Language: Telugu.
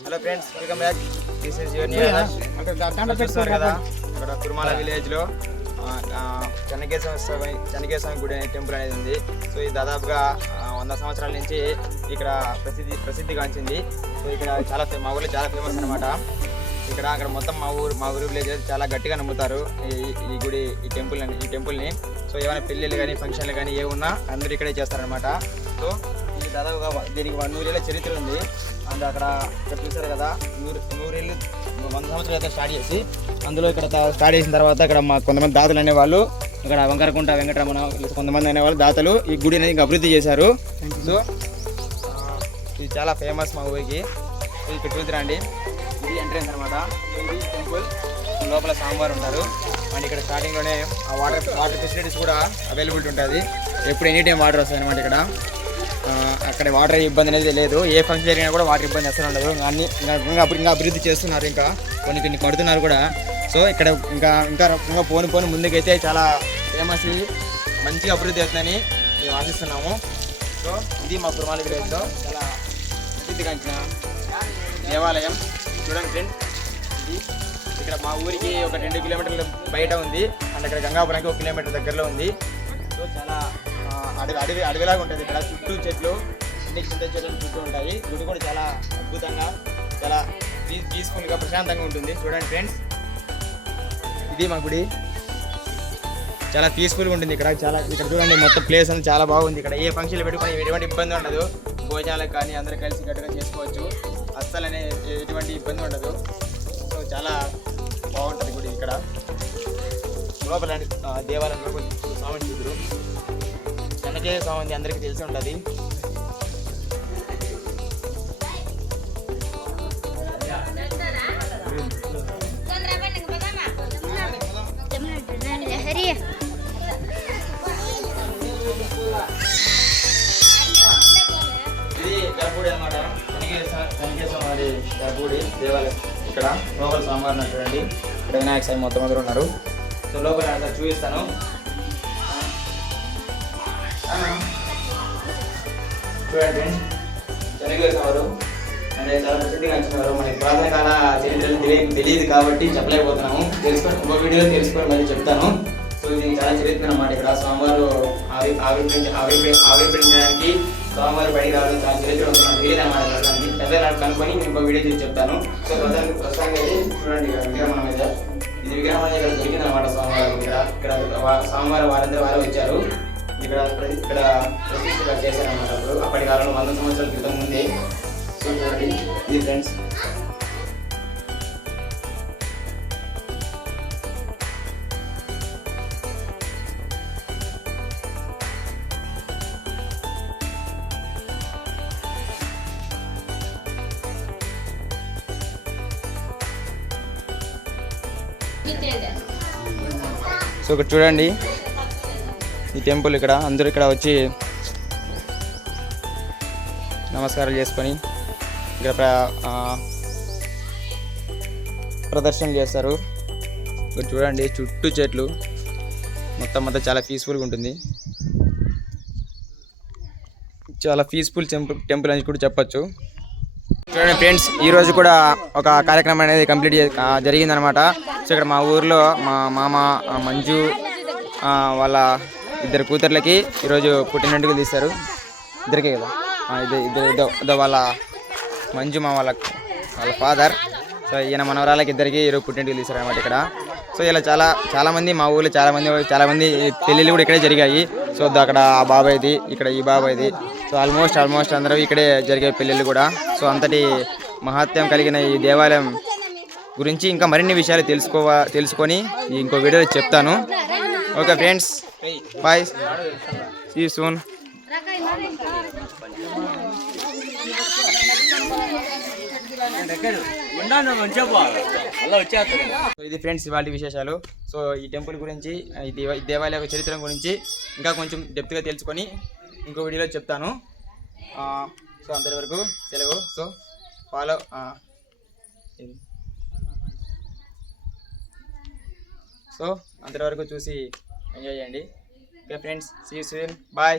Hello friends, welcome back. This is your new చూస్తారు కదా, ఇక్కడ కుర్మాల విలేజ్లో చెన్నకేశవ గుడి అనే టెంపుల్ అనేది ఉంది. సో ఇది దాదాపుగా 100 సంవత్సరాల నుంచి ఇక్కడ ప్రసిద్ధిగాంచింది. సో ఇక్కడ చాలా మా ఊళ్ళో చాలా ఫేమస్ అనమాట. అక్కడ మొత్తం మా ఊరు విలేజ్ చాలా గట్టిగా నమ్ముతారు ఈ గుడి, ఈ టెంపుల్ని. సో ఏమైనా పెళ్ళిళ్ళు కానీ ఫంక్షన్లు కానీ ఏ ఉన్నా అందరూ ఇక్కడే చేస్తారనమాట. సో ఇది దాదాపుగా దీనికి 100 ఏళ్ళ చరిత్ర ఉంది. అండ్ ఇక్కడ చూసారు కదా, 100 ఏళ్ళు 100 సంవత్సరాలు అయితే స్టార్ట్ చేసి అందులో ఇక్కడ స్టార్ట్ చేసిన తర్వాత ఇక్కడ మా కొంతమంది దాతలు అనేవాళ్ళు, ఇక్కడ వంకరకుంట వెంకటరమణ కొంతమంది అనేవాళ్ళు దాతలు ఈ గుడి అనేది అభివృద్ధి చేశారు. సో ఇది చాలా ఫేమస్ మా ఊరికి. ఇక్కడ చూద్దారండి, ఇది ఎంట్రెన్స్ అనమాట. ఇది టెంపుల్ లోపల స్వామివారు ఉంటారు. అండ్ ఇక్కడ స్టార్టింగ్లోనే వాటర్ ఫెసిలిటీస్ కూడా అవైలబిలిటీ ఉంటుంది. ఎప్పుడు ఎనీ టైం వాటర్ వస్తుంది అనమాట. ఇక్కడ అక్కడ వాటర్ ఇబ్బంది అనేది లేదు. ఏ ఫంక్షన్ జరిగినా కూడా వాటర్ ఇబ్బంది అసలు ఉండదు. అన్ని ఇంకా అభివృద్ధి చేస్తున్నారు, ఇంకా కొన్ని కడుతున్నారు కూడా. సో ఇక్కడ ఇంకా పోని ముందుకైతే చాలా ఫేమస్, మంచిగా అభివృద్ధి అవుతుందని మేము ఆశిస్తున్నాము. సో ఇది మా కుర్మాల విలేజ్లో చాలా ప్రసిద్ధిగాంచిన దేవాలయం. చూడండి ఫ్రెండ్స్, ఇది ఇక్కడ మా ఊరికి ఒక 2 కిలోమీటర్ల బయట ఉంది. అండ్ అక్కడ గంగాపురానికి 1 కిలోమీటర్ దగ్గరలో ఉంది. సో చాలా అడవిలాగా ఉంటుంది. ఇక్కడ చుట్టూ చెట్లు, చింత చెట్లు చుట్టూ ఉంటాయి. గుడి కూడా చాలా అద్భుతంగా, చాలా పీస్ఫుల్గా ప్రశాంతంగా ఉంటుంది. చూడండి ఫ్రెండ్స్, ఇది మా గుడి చాలా పీస్ఫుల్గా ఉంటుంది. ఇక్కడ చూడండి, మొత్తం ప్లేస్ అనేది చాలా బాగుంది. ఇక్కడ ఏ ఫంక్షన్లు పెట్టుకొని ఎటువంటి ఇబ్బంది ఉండదు. భోజనాలకు కానీ అందరూ కలిసి గట్టిగా చేసుకోవచ్చు. అస్సలు ఎటువంటి ఇబ్బంది ఉండదు. సో చాలా బాగుంటుంది గుడి. ఇక్కడ లోపల దేవాలయంలో స్వామిని చూద్దరు. చెన్నకేశవ స్వామి అందరికీ తెలిసి ఉంటుంది. ఇది గర్భగుడి అనమాట, చెన్నకేశవ వారి గర్భగుడి దేవాలయం. ఇక్కడ లోపల స్వామివారిని చూడండి. ఇక్కడ వినాయక స్వామి మొత్తం అందరూ ఉన్నారు. సో లోపల చూపిస్తాను. చూడండి, చెన్నకేశవ వారు అంటే చాలా ప్రసిద్ధిగా అంటున్నారు. మనకి పురాతన కాల చరిత్రలు తెలియదు కాబట్టి చెప్పలేకపోతున్నాము. ఒక వీడియోలో తెలుసుకొని మళ్ళీ చెప్తాను. సో ఇది చాలా చరిత్ర అన్నమాట. ఇక్కడ స్వామివారు ఆవిర్భవించడానికి స్వామివారు బయటికి రావడం చాలా చరిత్ర ఉంటున్నాను. తెలియదు అన్నమాట. ప్రస్తుతానికి పెద్ద కనుక్కొని ఇంకో వీడియో చేసి చెప్తాను. సో ప్రస్తుతానికి అయితే చూడండి, ఇక్కడ విగ్రహం అనేది ఇది విగ్రహం అనేది ఇక్కడ జరిగింది అనమాట. స్వామివారు ఇక్కడ స్వామివారు వారందరూ వారు వచ్చారు. ఇక్కడ ప్రతిష్ఠగా చేశారన్నమాట. అప్పటి కాలంలో 100 సంవత్సరాల క్రితం ముందే. సో చూడండి, ఇది ఫ్రెండ్స్ సో ఇక్కడ చూడండి, ఈ టెంపుల్ ఇక్కడ అందరూ ఇక్కడ వచ్చి నమస్కారాలు చేసుకొని ఇక్కడ ప్రదర్శనలు చేస్తారు. ఇక్కడ చూడండి, చుట్టూ చెట్లు మొత్తం చాలా పీస్ఫుల్గా ఉంటుంది. చాలా పీస్ఫుల్ టెంపుల్ అని కూడా చెప్పచ్చు. చూడండి ఫ్రెండ్స్, ఈరోజు కూడా ఒక కార్యక్రమం అనేది కంప్లీట్ జరిగిందనమాట. సో ఇక్కడ మా ఊర్లో మా మామ మంజు వాళ్ళ 2 కూతుర్లకి ఈరోజు పుట్టినట్టుగా తీస్తారు. ఇద్దరికే కదా, ఇద్దరు వాళ్ళ మంజు మా వాళ్ళ ఫాదర్. సో ఈయన మనవరాలకి ఇద్దరికి ఈరోజు పుట్టినట్టుగా తీస్తారు అనమాట ఇక్కడ. సో ఇలా చాలామంది మా ఊళ్ళో చాలామంది పెళ్ళిళ్ళు కూడా ఇక్కడే జరిగాయి. సో అక్కడ ఆ బాబాయ్ది, ఇక్కడ ఈ బాబాయ్ది. సో ఆల్మోస్ట్ అందరూ ఇక్కడే జరిగే పెళ్ళిళ్ళు కూడా. సో అంతటి మహత్యం కలిగిన ఈ దేవాలయం గురించి ఇంకా మరిన్ని విషయాలు తెలుసుకొని ఇంకో వీడియోలో చెప్తాను. Okay friends, bye, see you soon. ఇది ఫ్రెండ్స్ ఇవాళ విశేషాలు. సో ఈ టెంపుల్ గురించి, ఈ దేవాలయ చరిత్ర గురించి ఇంకా కొంచెం డెప్త్గా తెలుసుకొని ఇంకో వీడియోలో చెప్తాను. సో అంతవరకు సెలవు. So follow. సో అంతవరకు చూసి ఎంజాయ్ చేయండి. Okay friends, see you soon, bye.